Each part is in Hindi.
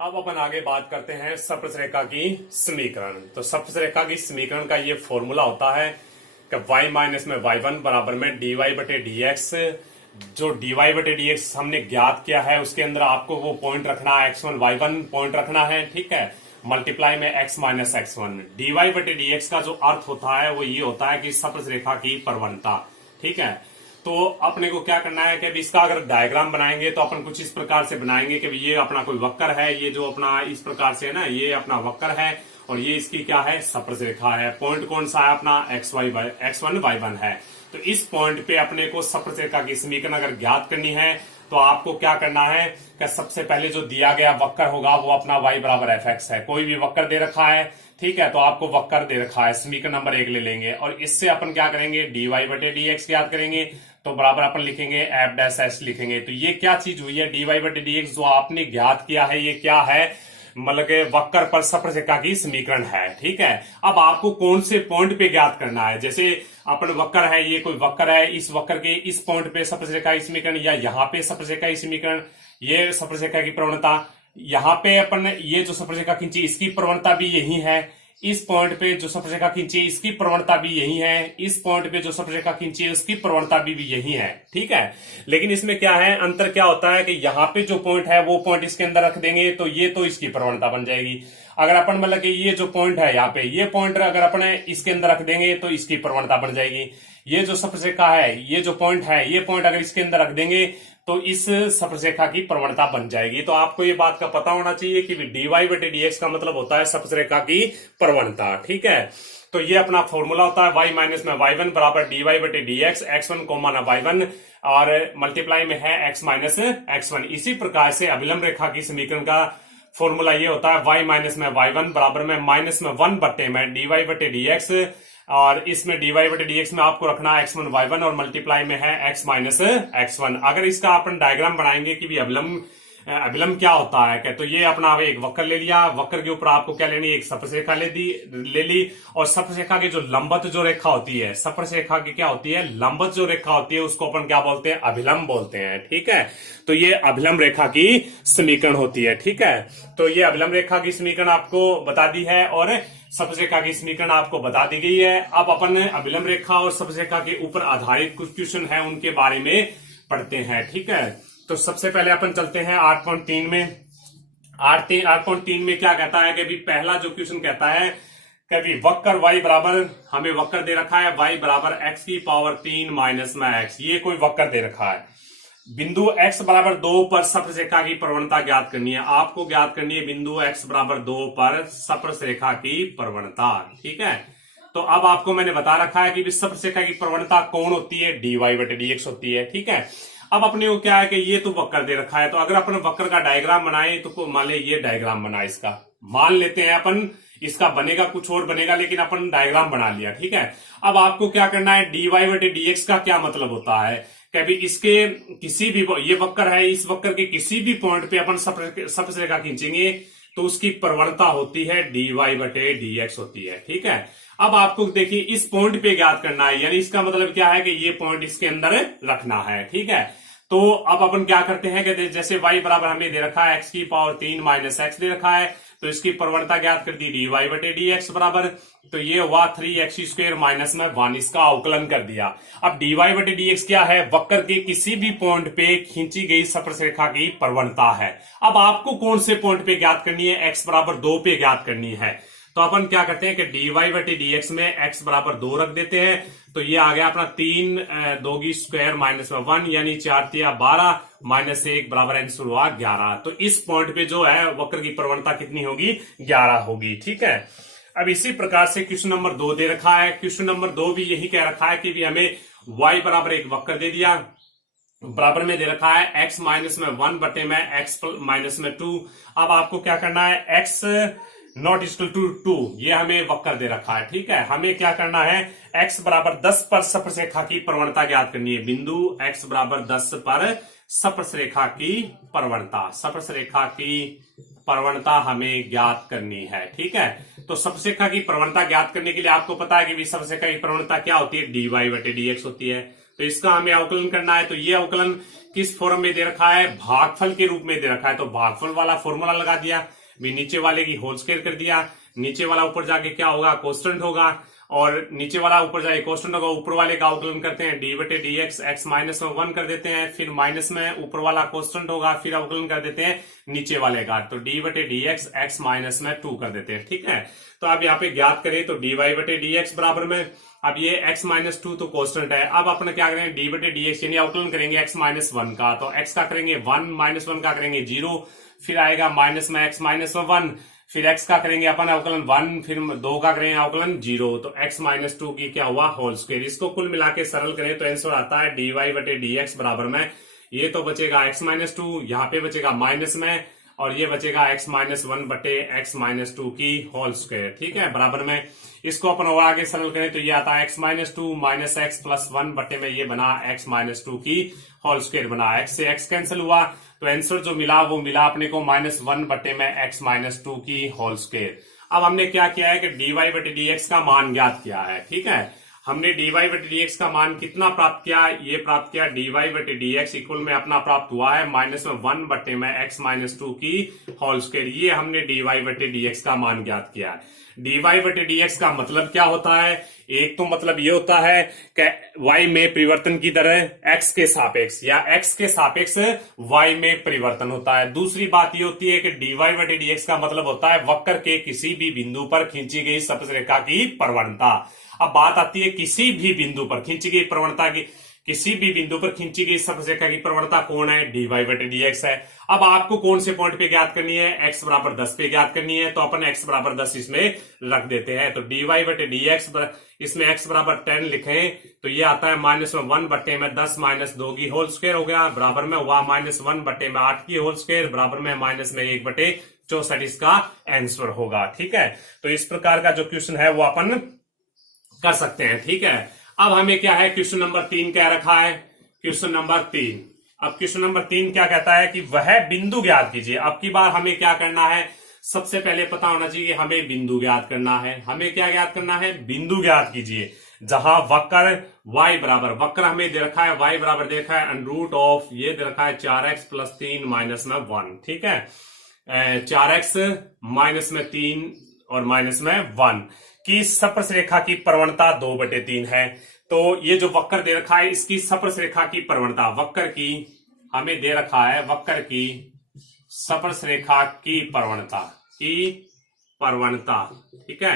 अब अपन आगे बात करते हैं स्पर्श रेखा की समीकरण। तो स्पर्श रेखा की समीकरण का ये फॉर्मूला होता है कि y माइनस में y1 बराबर में dy बटे dx। जो dy बटे dx हमने ज्ञात किया है उसके अंदर आपको वो पॉइंट रखना है, x1 y1 पॉइंट रखना है, ठीक है। मल्टीप्लाई में x माइनस x1। dy बटे dx का जो अर्थ होता है वो ये होता है कि स्पर्श रेखा की प्रवणता, ठीक है। तो अपने को क्या करना है कि अभी इसका अगर डायग्राम बनाएंगे तो अपन कुछ इस प्रकार से बनाएंगे कि ये अपना कोई वक्र है, ये जो अपना इस प्रकार से है ना, ये अपना वक्र है और ये इसकी क्या है, स्पर्श रेखा है। पॉइंट कौन सा है अपना, x1 y1 है। तो इस पॉइंट पे अपने को स्पर्श रेखा की समीकरण अगर ज्ञात करनी है तो आपको क्या करना है कि सबसे पहले जो दिया गया वक्र होगा वो अपना y बराबर fx है। कोई भी वक्र दे रखा है, ठीक है, तो आपको वक्र दे रखा है, समीकरण नंबर 1 ले लेंगे और इससे अपन क्या करेंगे, dy बटे dx ज्ञात करेंगे। तो बराबर अपन लिखेंगे f डैश s लिखेंगे। तो ये क्या चीज हुई है, dy बटे dx जो आपने ज्ञात किया है ये क्या है, मतलब के वक्र पर स्पर्श रेखा की समीकरण है, ठीक है। अब आपको कौन से पॉइंट पे ज्ञात करना है, जैसे अपन वक्र है, ये कोई वक्र है, इस वक्र के इस पॉइंट पे स्पर्श रेखा की समीकरण, या यहाँ पे स्पर्श रेखा की समीकरण, ये स्पर्श रेखा की प्रवणता, यहाँ पे अपन ये जो स्पर्श रेखा खींची इसकी प्रवणता भी यही है, इस पॉइंट पे जो स्पर्श रेखा खींची इसकी प्रवणता भी यही है, इस पॉइंट पे जो स्पर्श रेखा खींची उसकी प्रवणता भी यही है, ठीक है। लेकिन इसमें क्या है, अंतर क्या होता है कि यहाँ पे जो पॉइंट है वो पॉइंट इसके अंदर रख देंगे तो ये तो इसकी प्रवणता बन जाएगी। अगर अपन मतलब कि ये जो पॉइंट है यहाँ पे, ये पॉइंट अगर अपन इसके अंदर रख देंगे तो इसकी प्रवणता बन जाएगी। ये जो स्पर्श रेखा है, ये जो पॉइंट है, ये पॉइंट अगर इसके अंदर रख देंगे तो इस स्पर्श रेखा की प्रवणता बन जाएगी। तो आपको ये बात का पता होना चाहिए कि dy बटे dx का मतलब होता है स्पर्श रेखा की प्रवणता, ठीक है। तो ये अपना फॉर्मूला होता है y माइनस में y1 बराबर dy बटे dx, x1 कोमा ना y1 और मल्टीप्लाई में है x माइनस x1। इसी प्रकार से अभिलंब रेखा की समीकरण का फॉर्मूला ये होता है y माइनस में y1 बराबर में माइनस में 1 बटे में dy बटे dx और इसमें dy बटे dx में आपको रखना है x1 y1 और मल्टीप्लाई में है x माइनस x1। अगर इसका अपन डायग्राम बनाएंगे कि भी अभिलंब क्या होता है क्या, तो ये अपना एक वक्र ले लिया, वक्र के ऊपर आपको क्या लेनी है, एक स्पर्श रेखा ले ली और स्पर्श रेखा की जो लंबवत जो रेखा होती है, स्पर्श रेखा की क्या होती है, लंबवत जो रेखा होती है उसको अपन क्या बोलते हैं, अभिलंब बोलते हैं, ठीक है। तो ये अभिलंब रेखा की समीकरण होती है, ठीक है। तो ये अभिलंब रेखा की समीकरण आपको बता दी है और स्पर्श रेखा की समीकरण आपको बता दी गई है। अब अपन अभिलंब रेखा और स्पर्श रेखा के ऊपर आधारित कुछ क्वेश्चन है उनके बारे में पढ़ते हैं, ठीक है। तो सबसे पहले अपन चलते हैं 8.3 में। 8.3 में क्या कहता है कि भी पहला जो क्वेश्चन कहता है कि वक्र y बराबर, हमें वक्र दे रखा है y बराबर x की पावर 3 माइनस में x, ये कोई वक्र दे रखा है। बिंदु x बराबर 2 पर स्पर्श रेखा की प्रवणता ज्ञात करनी है, आपको ज्ञात करनी है बिंदु x बराबर 2 पर स्पर्श रेखा की प्रवणता, ठीक है। तो अब आपको मैंने बता रखा है कि स्पर्श रेखा की प्रवणता कौन होती है, dy बटे dx होती है, ठीक है। अब अपने को क्या है कि ये तो वक्र दे रखा है, तो अगर अपन वक्र का डायग्राम बनाए तो मान ले ये डायग्राम बना, इसका मान लेते हैं अपन, इसका बनेगा कुछ और बनेगा लेकिन अपन डायग्राम बना लिया, ठीक है। अब आपको क्या करना है, dy बटे dx का क्या मतलब होता है कि अभी इसके किसी भी, ये वक्र है, इस वक्र के किसी भी पॉइंट पे अपन स्पर्श रेखा खींचेंगे तो उसकी प्रवणता होती है dy बटे dx होती है, ठीक है। अब आपको देखिए इस पॉइंट पे ज्ञात करना है, यानी इसका मतलब क्या है कि ये पॉइंट इसके अंदर रखना है, ठीक है। तो अब अपन क्या करते हैं कि जैसे y बराबर हमें दे रखा है x की पावर 3 माइनस x दे रखा है, तो इसकी प्रवणता ज्ञात कर दी dy बटे dx बराबर, तो ये हुआ 3x स्क्वायर माइनस में 1, इसका अवकलन कर दिया। अब dy बटे dx क्या है, वक्र के किसी भी पॉइंट पे खींची गई स्पर्श रेखा की प्रवणता है। अब आपको कौन से पॉइंट पे ज्ञात करनी है, x बराबर 2 पे ज्ञात करनी है। तो अपन क्या करते हैं कि dy बटे dx में x बराबर 2 रख देते हैं, तो ये आ गया अपना 3 2 की स्क्वायर माइनस में 1 यानी 4 तिया 12 माइनस 1 बराबर आंसर हुआ 11। तो इस पॉइंट पे जो है वक्र की प्रवणता कितनी होगी, 11 होगी, ठीक है। अब इसी प्रकार से क्वेश्चन नंबर 2 दे रखा है, क्वेश्चन नंबर 2 भी यही कह रखा है कि भी हमें y बराबर एक वक्र दे दिया, बराबर में दे रखा है x माइनस में 1 बटे में x माइनस में 2। अब आपको क्या करना है, x नॉट इक्वल टू 2, ये हमें वक्र दे रखा है, ठीक है। हमें क्या करना है, x बराबर 10 पर स्पर्श रेखा की प्रवणता ज्ञात करनी है, बिंदु x बराबर 10 पर स्पर्श रेखा की प्रवणता, स्पर्श रेखा की प्रवणता हमें ज्ञात करनी है, ठीक है। तो स्पर्श रेखा की प्रवणता ज्ञात करने के लिए आपको पता है कि स्पर्श रेखा की प्रवणता क्या होती है, dy बटे dx होती है। तो इसका हमें अवकलन करना है, तो ये अवकलन किस फॉर्म में दे रखा है, भागफल के रूप में दे रखा है। तो भागफल वाला फॉर्मूला लगा दिया, भी नीचे वाले की होल स्क्वायर कर दिया, नीचे वाला ऊपर जाके क्या होगा, कोस्टेंट होगा, और नीचे वाला ऊपर जाके कोस्टेंट होगा, ऊपर वाले का अवकलन करते हैं, डी बटे डी एक्स, एक्स माइनस में 1 कर देते हैं, फिर माइनस में ऊपर वाला कोस्टेंट होगा, फिर अवकलन कर देते हैं नीचे वाले का, तो डी बटे डी एक्स, एक्स माइनस में 2 कर देते हैं। ठीक है, तो अब यहाँ पे ज्ञात करें तो डी वाई बटे डी एक्स बराबर में, अब ये x माइनस 2 तो कांस्टेंट है, अब अपन क्या करेंगे, डी बटे डी एक्स यानी अवकलन करेंगे x माइनस 1 का, तो x का करेंगे 1, माइनस 1 का करेंगे 0, फिर आएगा माइनस में x माइनस 1, फिर x का करेंगे अपन अवकलन 1, फिर 2 का करेंगे अवकलन 0, तो x माइनस 2 की क्या हुआ, होल स्क्वायर। इसको कुल मिला के सरल करें तो आंसर आता है डी वाई बटे डी एक्स बराबर में, ये तो बचेगा x माइनस 2, यहाँ पे बचेगा माइनस में, और ये बचेगा x माइनस 1 बटे x माइनस 2 की होल स्क्वायर। ठीक है, बराबर में इसको अपन और आगे सरल करें तो ये आता है x minus 2 minus x plus 1 बटे में ये बना x माइनस 2 की होल स्क्वायर बना, x से x कैंसिल हुआ, तो आंसर जो मिला वो मिला अपने को माइनस 1 बटे में x माइनस 2 की होल स्क्वायर। अब हमने क्या किया है कि डी वाई बटे डी एक्स का मान ज्ञात किया है। ठीक है, हमने डी वाई बटे डी एक्स का मान कितना प्राप्त किया, ये प्राप्त किया डी वाई बटे डी एक्स इक्वल में अपना प्राप्त हुआ है माइनस में 1 बटे में एक्स माइनस 2 की होल स्क्वायर, ये हमने डी वाई बटे डी एक्स का मान ज्ञात किया है। डी वाई बटे डी एक्स का मतलब क्या होता है, एक तो मतलब ये होता है कि y में परिवर्तन की दर x के सापेक्ष या x के सापेक्ष y में परिवर्तन होता है। दूसरी बात ये होती है कि डी वाई बटे डी एक्स का मतलब होता है वक्र के किसी भी बिंदु पर खींची गई स्पर्शरेखा की प्रवणता। अब बात आती है किसी भी बिंदु पर खींची गई प्रवणता की, किसी भी बिंदु पर खींची गई स्पर्शरेखा की प्रवणता कौन है, डी वाई बटे डी एक्स है। अब आपको कौन से पॉइंट पे ज्ञात करनी है, x बराबर 10 पे ज्ञात करनी है, तो अपन x बराबर 10 इसमें रख देते हैं, तो डी वाई बटे डी एक्स इसमें x बराबर 10 लिखें तो ये आता है माइनस में 1 बटे में 10 माइनस 2 की होल स्क्वायर हो गया, बराबर में हुआ माइनस 1 बटे में 8 की होल स्क्वायर, बराबर में माइनस में 1 बटे 64 इसका आंसर होगा। ठीक है, तो इस प्रकार का जो क्वेश्चन है वो अपन कर सकते हैं। ठीक है, अब हमें क्या है, क्वेश्चन नंबर 3 क्या रखा है, क्वेश्चन नंबर 3। अब क्वेश्चन नंबर 3 क्या कहता है कि वह बिंदु ज्ञात कीजिए। अब की बार हमें क्या करना है, सबसे पहले पता होना चाहिए हमें बिंदु ज्ञात करना है। हमें क्या ज्ञात करना है, बिंदु ज्ञात कीजिए जहां वक्र y बराबर, वक्र हमें दे रखा है y बराबर दे रखा है अंडरूट ऑफ, ये दे रखा है 4x प्लस 3 माइनस में 1। ठीक है, 4x माइनस में 3 और माइनस में 1 की स्पर्शरेखा की प्रवणता 2/3 है। तो ये जो वक्र दे रखा है इसकी स्पर्शरेखा की प्रवणता, वक्र की हमें दे रखा है वक्र की स्पर्शरेखा की प्रवणता, ठीक है,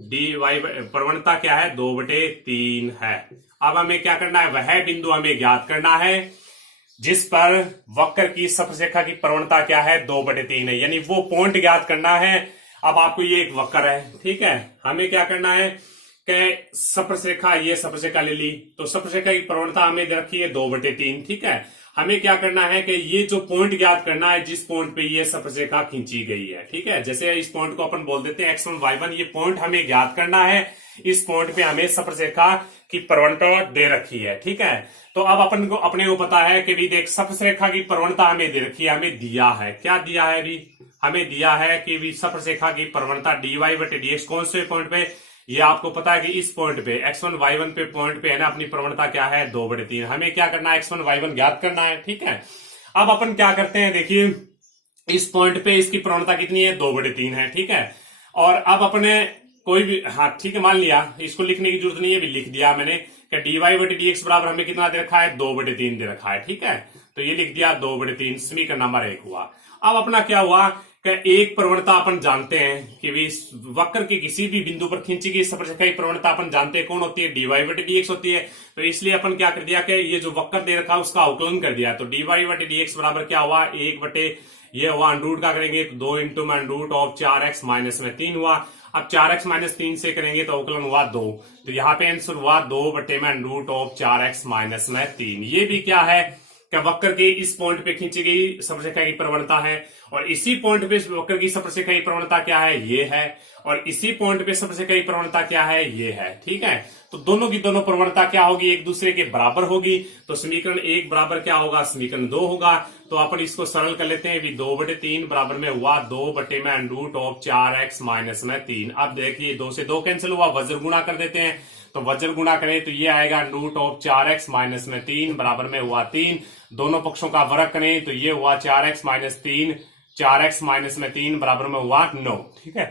डी वाई प्रवणता क्या है, 2/3 है। अब हमें क्या करना है, वह बिंदु हमें ज्ञात करना है जिस पर वक्र की स्पर्शरेखा की प्रवणता क्या है, 2/3 है, यानी वो पॉइंट ज्ञात करना है। अब आपको ये एक वक्र है, ठीक है, हमें क्या करना है कि स्पर्शरेखा, ये स्पर्शरेखा ले ली तो स्पर्शरेखा की प्रवणता हमें दे रखी है 2/3। ठीक है, हमें क्या करना है कि ये जो पॉइंट ज्ञात करना है जिस पॉइंट पे ये स्पर्शरेखा खींची गई है। ठीक है, जैसे इस पॉइंट को अपन बोल देते हैं x1 y1, ये पॉइंट हमें ज्ञात करना है, इस पॉइंट पे हमें स्पर्शरेखा की प्रवणता दे रखी है। ठीक है, तो अब अपन को अपने को पता है कि भी देख स्पर्शरेखा की प्रवणता हमें दे रखी है, हमें दिया है, क्या दिया है अभी, हमें दिया है कि भी स्पर्शरेखा की प्रवणता डी वाई बटे डी एक्स, कौन से पॉइंट पे, ये आपको पता है कि इस पॉइंट पे x1 y1 पे पॉइंट पे है ना, अपनी प्रवणता क्या है, 2/3। हमें क्या करना है, x1 y1 ज्ञात करना है। ठीक है, अब अपन क्या करते हैं, देखिए इस पॉइंट पे इसकी प्रवणता कितनी है, 2/3 है। ठीक है, और अब अपने कोई भी, हाँ ठीक है, मान लिया, इसको लिखने की जरूरत नहीं है, भी लिख दिया मैंने कि डी वाई बटे डी एक्स बराबर हमें कितना दे रखा है, 2/3 दे रखा है। ठीक है, तो ये लिख दिया 2/3, समीकरण नंबर 1 हुआ। अब अपना क्या हुआ कि एक प्रवणता अपन जानते हैं कि भी वक्र के किसी भी बिंदु पर खींची गई स्पर्शरेखा की प्रवणता अपन जानते हैं कौन होती है, डी वाई बटे डी एक्स होती है। तो इसलिए अपन क्या कर दिया कि ये जो वक्र दे रखा है उसका अवकलन कर दिया, तो डी वाई बटे डी एक्स बराबर क्या हुआ, 1 बटे ये हुआ अंडरूट का करेंगे 2 इंटू में अंडरूट ऑफ 4x माइनस में 3 हुआ। अब 4x माइनस 3 से करेंगे तो अवकलन हुआ 2, तो यहाँ पे आंसर हुआ 2 बटे में अंडरूट ऑफ 4x माइनस में 3। ये भी क्या है कि वक्र के इस पॉइंट पे खींची गई स्पर्शरेखा की प्रवणता है, और इसी पॉइंट पे वक्र की स्पर्शरेखा की प्रवणता क्या है, ये है, और इसी पॉइंट पे स्पर्शरेखा की प्रवणता क्या है, ये है। ठीक है, तो दोनों की दोनों प्रवणता क्या होगी, एक दूसरे के बराबर होगी, तो समीकरण 1 बराबर क्या होगा, समीकरण 2 होगा। तो अपन इसको सरल कर लेते हैं, भी 2/3 बराबर में हुआ 2 बटे में अंडरूट ऑफ 4x माइनस में 3। अब देखिए 2 से 2 कैंसिल हुआ, वज्र गुणा कर देते हैं, तो वज्र गुणा करें तो ये आएगा रूट ऑफ 4x माइनस में 3 बराबर में हुआ 3। दोनों पक्षों का वर्ग करें तो ये हुआ 4x माइनस 3, 4x माइनस में 3 बराबर में हुआ 9। ठीक है,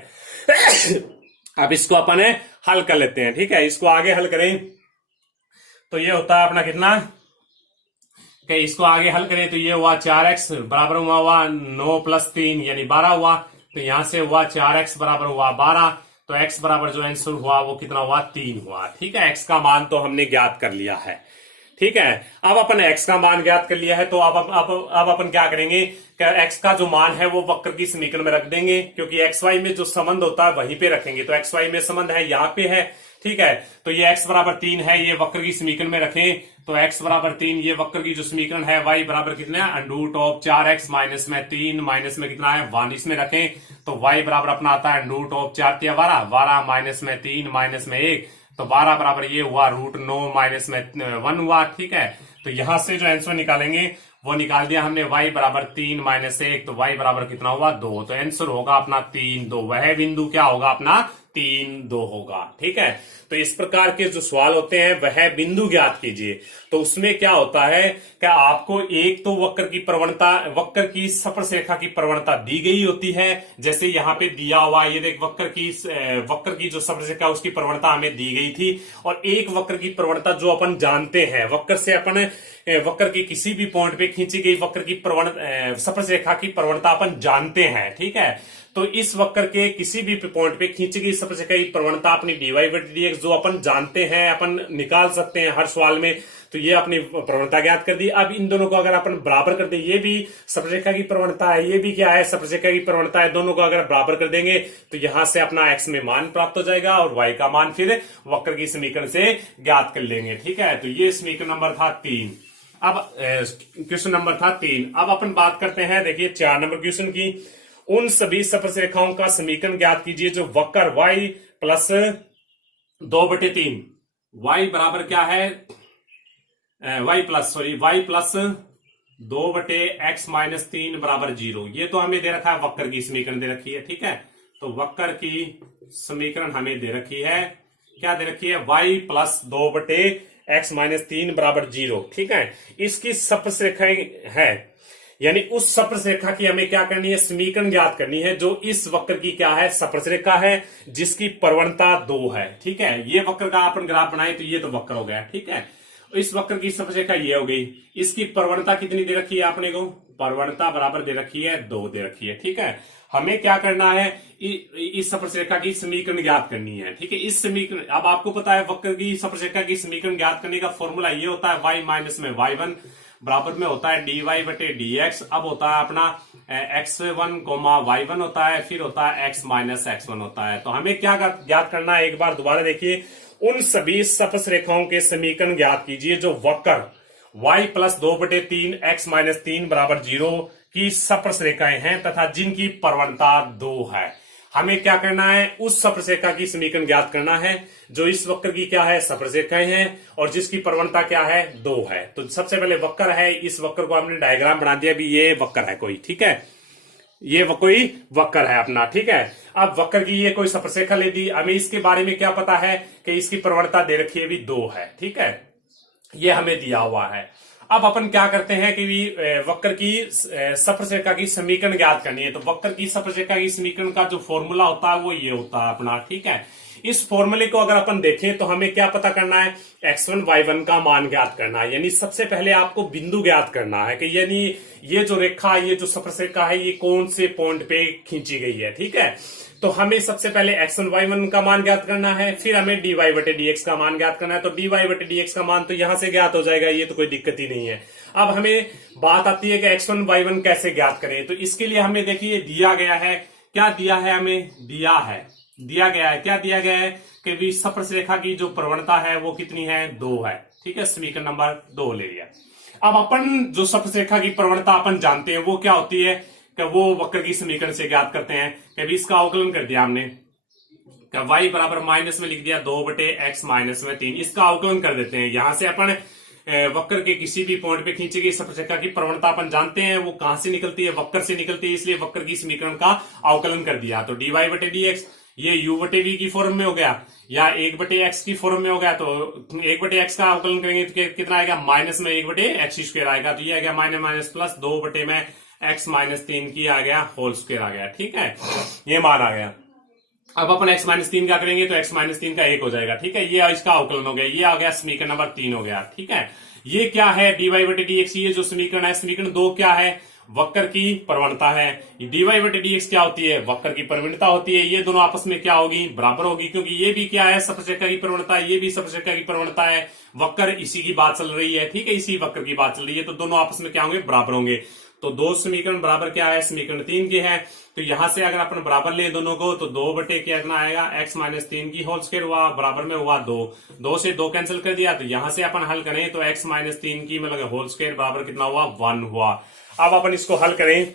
अब इसको अपन हल कर लेते हैं। ठीक है, इसको आगे हल करें तो ये होता है अपना कितना, कि इसको आगे हल करें तो ये हुआ 4x बराबर हुआ 9 प्लस 3 यानी 12 हुआ। तो यहां से हुआ 4x बराबर हुआ 12, तो x बराबर जो आंसर हुआ वो कितना हुआ 3 हुआ। ठीक है, x का मान तो हमने ज्ञात कर लिया है। ठीक है, अब अपन x का मान ज्ञात कर लिया है तो अब अपन क्या करेंगे कि x का जो मान है वो वक्र की समीकरण में रख देंगे, क्योंकि xy में जो संबंध होता है वहीं पे रखेंगे। तो xy में संबंध है यहाँ पे है। ठीक है, तो ये x बराबर 3 है, ये वक्र की समीकरण में रखें तो x बराबर 3, ये वक्र की जो समीकरण है y बराबर कितना है रूट ऑफ 4x माइनस में 3 माइनस में कितना है 1 इसमें रखें तो y बराबर अपना आता है रूट ऑफ 4 12 12 माइनस में 3 माइनस में 1 तो 12 बराबर ये हुआ रूट 9 माइनस में 1 हुआ। ठीक है, तो यहां से जो आंसर निकालेंगे वो निकाल दिया हमने y बराबर 3 माइनस 1, तो y बराबर कितना हुआ 2, तो आंसर होगा अपना 3 2। वह बिंदु क्या होगा अपना 3 2 होगा। ठीक है, तो इस प्रकार के जो सवाल होते हैं वह बिंदु ज्ञात कीजिए। तो उसमें क्या होता है कि आपको एक तो वक्र की प्रवणता, वक्र की स्पर्शरेखा की प्रवणता दी गई होती है, जैसे यहाँ पे दिया हुआ ये देख वक्र की जो स्पर्शरेखा उसकी प्रवणता हमें दी गई थी। और एक वक्र की प्रवणता जो अपन जानते हैं, वक्र से अपन वक्र के किसी भी पॉइंट पे खींची गई वक्र की स्पर्शरेखा की प्रवणता अपन जानते हैं। ठीक है, तो इस वक्र के किसी भी पॉइंट पे खींची गई स्पर्शरेखा की प्रवणता अपनी dy/dx जो अपन जानते हैं, अपन निकाल सकते हैं हर सवाल में। तो ये अपनी प्रवणता ज्ञात कर दी। अब इन दोनों को अगर अपन बराबर कर दें, ये भी स्पर्शरेखा की प्रवणता है, ये भी क्या है स्पर्शरेखा की प्रवणता है, दोनों को अगर बराबर कर देंगे तो यहां से अपना x में मान प्राप्त हो जाएगा और y का मान फिर वक्र की समीकरण से ज्ञात कर लेंगे। ठीक है, तो ये समीकरण नंबर था 3। अब क्वेश्चन नंबर था 3। अब अपन बात करते हैं, देखिए 4 नंबर क्वेश्चन की। उन सभी स्पर्शरेखाओं का समीकरण ज्ञात कीजिए जो वक्र y प्लस 2/3, y बराबर क्या है y प्लस 2/x माइनस 3 बराबर 0। ये तो हमें दे रखा है, वक्र की समीकरण दे रखी है। ठीक है, तो वक्र की समीकरण हमें दे रखी है, क्या दे रखी है y प्लस 2/x माइनस 3 बराबर 0। ठीक है, इसकी स्पर्शरेखाएं है, यानी उस स्पर्शरेखा की हमें क्या करनी है समीकरण ज्ञात करनी है जो इस वक्र की क्या है स्पर्शरेखा है, जिसकी प्रवणता 2 है। ठीक है, ये वक्र का अपन ग्राफ बनाए तो ये तो वक्र हो गया। ठीक है, इस वक्र की स्पर्शरेखा ये हो गई, इसकी प्रवणता कितनी दे रखी है आपने को, प्रवणता बराबर दे रखी है 2 दे रखी है। ठीक है, हमें क्या करना है इस स्पर्शरेखा की समीकरण ज्ञात करनी है। ठीक है, इस समीकरण, अब आपको पता है वक्र की स्पर्शरेखा की समीकरण ज्ञात करने का फॉर्मूला ये होता है y माइनस में y1 बराबर में होता है dy/dx। अब होता है अपना x1 y1 होता है, फिर होता है x माइनस x1 होता है। तो हमें क्या ज्ञात करना है, एक बार दोबारा देखिए। उन सभी स्पर्शरेखाओं के समीकरण ज्ञात कीजिए जो वक्र y प्लस 2/3 x माइनस 3 बराबर 0 की स्पर्शरेखाएं हैं तथा जिनकी प्रवणता 2 है। हमें क्या करना है, उस स्पर्शरेखा की समीकरण ज्ञात करना है जो इस वक्र की क्या है स्पर्शरेखाएं हैं और जिसकी प्रवणता क्या है 2 है। तो सबसे पहले वक्र है, इस वक्र को हमने डायग्राम बना दिया, भी ये वक्र है कोई। ठीक है, ये कोई वक्र है अपना। ठीक है, अब वक्र की ये कोई स्पर्शरेखा ले दी, हमें इसके बारे में क्या पता है कि इसकी प्रवणता दे रखी है भी 2 है। ठीक है, ये हमें दिया हुआ है। अब अपन क्या करते हैं कि वक्र की स्पर्शरेखा की समीकरण ज्ञात करनी है। तो वक्र की स्पर्शरेखा की समीकरण का जो फॉर्मूला होता है वो ये होता है अपना। ठीक है, इस फॉर्मूले को अगर अपन देखें तो हमें क्या पता करना है, x1 y1 का मान ज्ञात करना है। यानी सबसे पहले आपको बिंदु ज्ञात करना है कि यानी ये जो रेखा, ये जो स्पर्शरेखा है, ये कौन से पॉइंट पे खींची गई है। ठीक है, तो हमें सबसे पहले x1 y1 का मान ज्ञात करना है, फिर हमें dy/dx का मान ज्ञात करना है। तो dy/dx का मान तो यहां से ज्ञात हो जाएगा, ये तो कोई दिक्कत ही नहीं है। अब हमें बात आती है कि x1 y1 कैसे ज्ञात करें। तो इसके लिए हमें देखिए दिया गया है, क्या दिया है, हमें दिया गया है क्या दिया गया है कि स्पर्शरेखा की जो प्रवणता है वो कितनी है 2 है। ठीक है, समीकरण नंबर 2 ले लिया। अब अपन जो स्पर्शरेखा की प्रवणता अपन जानते हैं वो क्या होती है कि वो वक्र की समीकरण से ज्ञात करते हैं कि इसका अवकलन कर दिया हमने, y बराबर माइनस में लिख दिया 2/x माइनस में 3। इसका अवकलन कर देते हैं। यहां से अपन वक्र के किसी भी पॉइंट पे खींची गई स्पर्शरेखा की प्रवणता अपन जानते हैं वो कहां से निकलती है, वक्र से निकलती है, इसलिए वक्र की समीकरण का अवकलन कर दिया। तो dy/dx ये u बटे v की फॉर्म में हो गया या 1/x की फॉर्म में हो गया, तो 1/x का अवकलन करेंगे तो कितना आएगा, माइनस में 1/x² आएगा, तो ये आ गया माइनस माइनस प्लस 2/x-3 की आ गया होल स्क्वायर आ गया। ठीक है, ये मान आ गया। अब अपन x-3 क्या करेंगे तो x-3 का 1 हो जाएगा। ठीक है, ये इसका अवकलन हो गया, ये आ गया समीकरण नंबर 3 हो गया। ठीक है, ये क्या है dy/dx, ये जो समीकरण है समीकरण 2 क्या है, वक्र की प्रवणता है। dy/dx क्या होती है, वक्र की प्रवणता होती है। ये दोनों आपस में क्या होगी, बराबर होगी, क्योंकि ये भी क्या है सप्रसेखा की प्रवणता है, ये भी सप्रसेखा की प्रवणता है, वक्र इसी की बात चल रही है। ठीक है, इसी वक्र की बात चल रही है, तो दोनों आपस में क्या होंगे, बराबर होंगे। तो दो समीकरण बराबर क्या है, समीकरण 3 के है। तो यहां से अगर अपन बराबर ले दोनों को तो 2 क्या कितना आएगा, x-3 की होल स्क्वायर हुआ, बराबर में हुआ 2 से 2 कैंसिल कर दिया, तो यहां से अपन हल करें तो x-3 की मतलब होल स्क्वायर बराबर कितना हुआ, 1 हुआ। अब अपन इसको हल करें,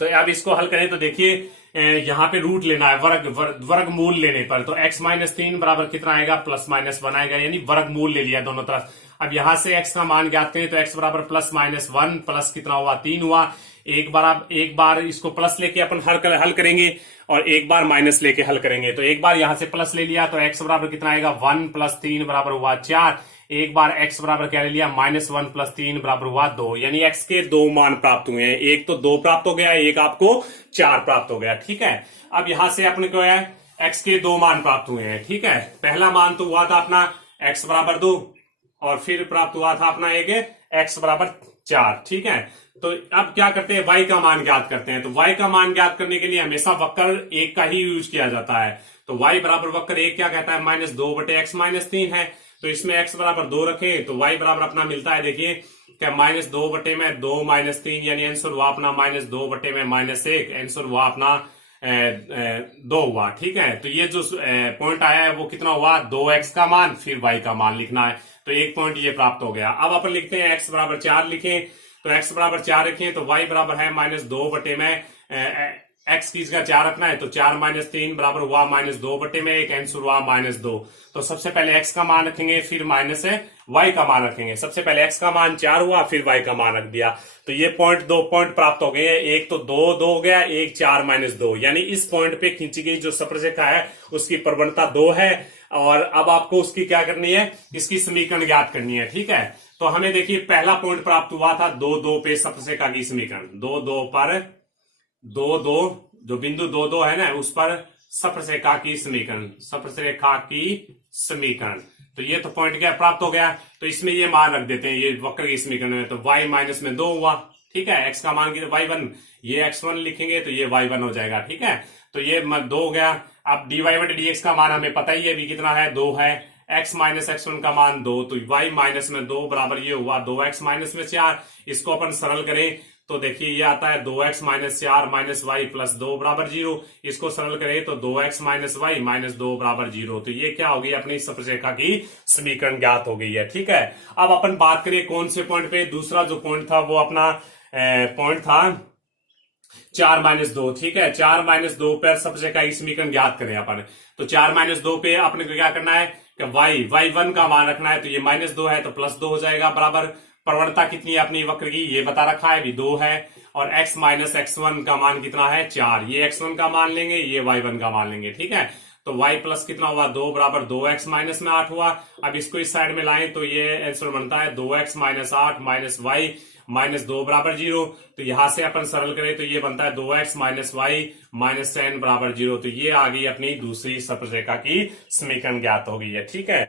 तो अब इसको हल करें तो देखिए यहाँ पे रूट लेना है, वर्गमूल लेने पर, तो x-3 बराबर कितना आएगा, +-1 आएगा, यानी वर्गमूल ले लिया दोनों तरफ। अब यहां से x का मान ज्ञात करें तो x बराबर +-1 प्लस कितना हुआ, 3 हुआ। एक बार इसको प्लस लेके अपन हल करेंगे और एक बार माइनस लेके हल करेंगे। तो एक बार यहां से प्लस ले लिया तो x बराबर कितना आएगा, 1 + 3 बराबर हुआ 4। एक बार x बराबर क्या ले लिया, -1 + 3 बराबर हुआ 2, यानी x के 2 मान प्राप्त हुए हैं। एक तो 2 प्राप्त हो गया, एक आपको 4 प्राप्त हो गया। ठीक है, अब यहां से अपने को है x के 2 मान प्राप्त हुए हैं। ठीक है, पहला मान तो हुआ था अपना x बराबर 2 और फिर प्राप्त हुआ था अपना एक x बराबर 4। ठीक है, तो अब क्या करते हैं, y का मान ज्ञात करते हैं। तो y का मान ज्ञात करने के लिए हमेशा वक्र एक का ही यूज किया जाता है। तो y बराबर वक्र एक क्या कहता है, -2/x-3 है। तो इसमें x बराबर 2 रखें तो y बराबर अपना मिलता है, देखिए क्या, -2/2 यानी आंसर हुआ अपना -2/-1, आंसर हुआ अपना 2 हुआ। ठीक है, तो ये जो पॉइंट आया है वो कितना हुआ, 2x का मान फिर y का मान लिखना है, तो एक पॉइंट ये प्राप्त हो गया। अब अपन लिखते हैं x बराबर 4 लिखें, तो x बराबर 4 रखें तो y बराबर है -2/में x की जगह 4 रखना है, तो 4-3 बराबर हुआ -2/1, आंसर हुआ -2। तो सबसे पहले x का मान रखेंगे फिर माइनस y का मान रखेंगे। सबसे पहले x का मान 4 हुआ फिर y का मान रख दिया, तो ये दो पॉइंट प्राप्त हो गए हैं। एक तो 2 हो गया, एक 4-2, यानी इस पॉइंट पे खींची गई जो सप्रसेखा है उसकी प्रवणता 2 है। और अब आपको उसकी क्या करनी है, इसकी समीकरण ज्ञात करनी है। ठीक है, तो हमें देखिए पहला पॉइंट प्राप्त हुआ था 2 पे सप्रसेखा की समीकरण, 2 पर 2 जो बिंदु 2 है ना उस पर सप्रसेखा की समीकरण, सप्रसेखा की समीकरण। तो ये तो पॉइंट क्या प्राप्त हो गया, तो इसमें ये मान रख देते हैं, ये वक्र की समीकरण में, तो y - 2 हुआ। ठीक है, x का मान y1, ये x1 लिखेंगे तो ये y1 हो जाएगा। ठीक है, तो ये 2 हो गया। अब dy/dx का मान हमें पता ही है भी कितना है, 2 है। x - x1 का मान 2, तो y - 2 बराबर ये हुआ 2x - 4। इसको अपन सरल करें तो देखिए ये आता है 2x - 4 - y + 2 बराबर 0। इसको सरल करें तो 2x - y - 2 बराबर 0। तो ये क्या होगी, अपनी सप्रसेखा की समीकरण ज्ञात हो गई है। ठीक है, अब अपन बात करें कौन से पॉइंट पे, दूसरा जो पॉइंट था वो अपना पॉइंट था 4-2। ठीक है, 4-2 पर सप्रसेखा की समीकरण ज्ञात करें अपन। तो 4-2 पे अपने को क्या करना है कि y1 का मान रखना है, तो ये -2 है तो +2 हो जाएगा बराबर। प्रवणता कितनी है अपनी वक्र की, ये बता रखा है भी 2 है। और x - x1 का मान कितना है, 4। ये x1 का मान लेंगे, ये y1 का मान लेंगे। ठीक है, तो y प्लस कितना हुआ, 2 बराबर 2x - 8 हुआ। अब इसको इस साइड में लाएं तो ये आंसर बनता है 2x - 8 - y - 2 बराबर 0। तो यहां से अपन सरल करें तो ये बनता है 2x - y - 10 बराबर 0। तो ये आ गई अपनी दूसरी सप्रसेखा की समीकरण ज्ञात हो गई है। ठीक है।